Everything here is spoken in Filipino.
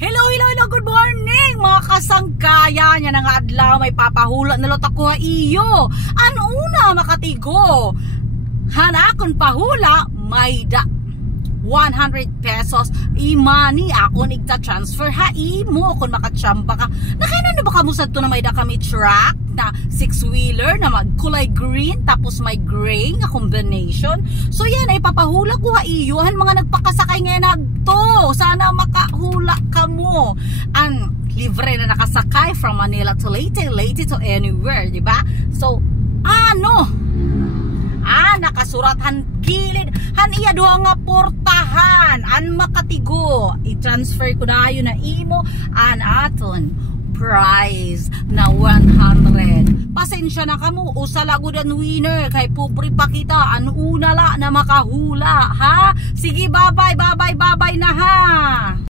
Hello, good morning mga kasangkaya niya nga adlaw may papahula na lot ako iyo. Ano una makatigo? Hanakon pahula may 100 pesos imani ako nigta-transfer ha imo kung makatsamba ka. Nakainan ba kamo sad to na may da kami truck na 6-wheeler na kulay green tapos may gray nga combination. So yan ay papahula ko ha iyo han mga nagpakasakay ngayon nagto. Sana makahula kamo. Libre na nakasakay from Manila to Leyte, Leyte to anywhere, di ba? So nakasurat han kilid han iya duha nga portahan an makatigo i-transfer ko na yun na imo an aton prize na 100. Pasensya na kamo usa lagod ang winner kay pobre pa kita an una la na makahula ha. Sige bye bye na ha.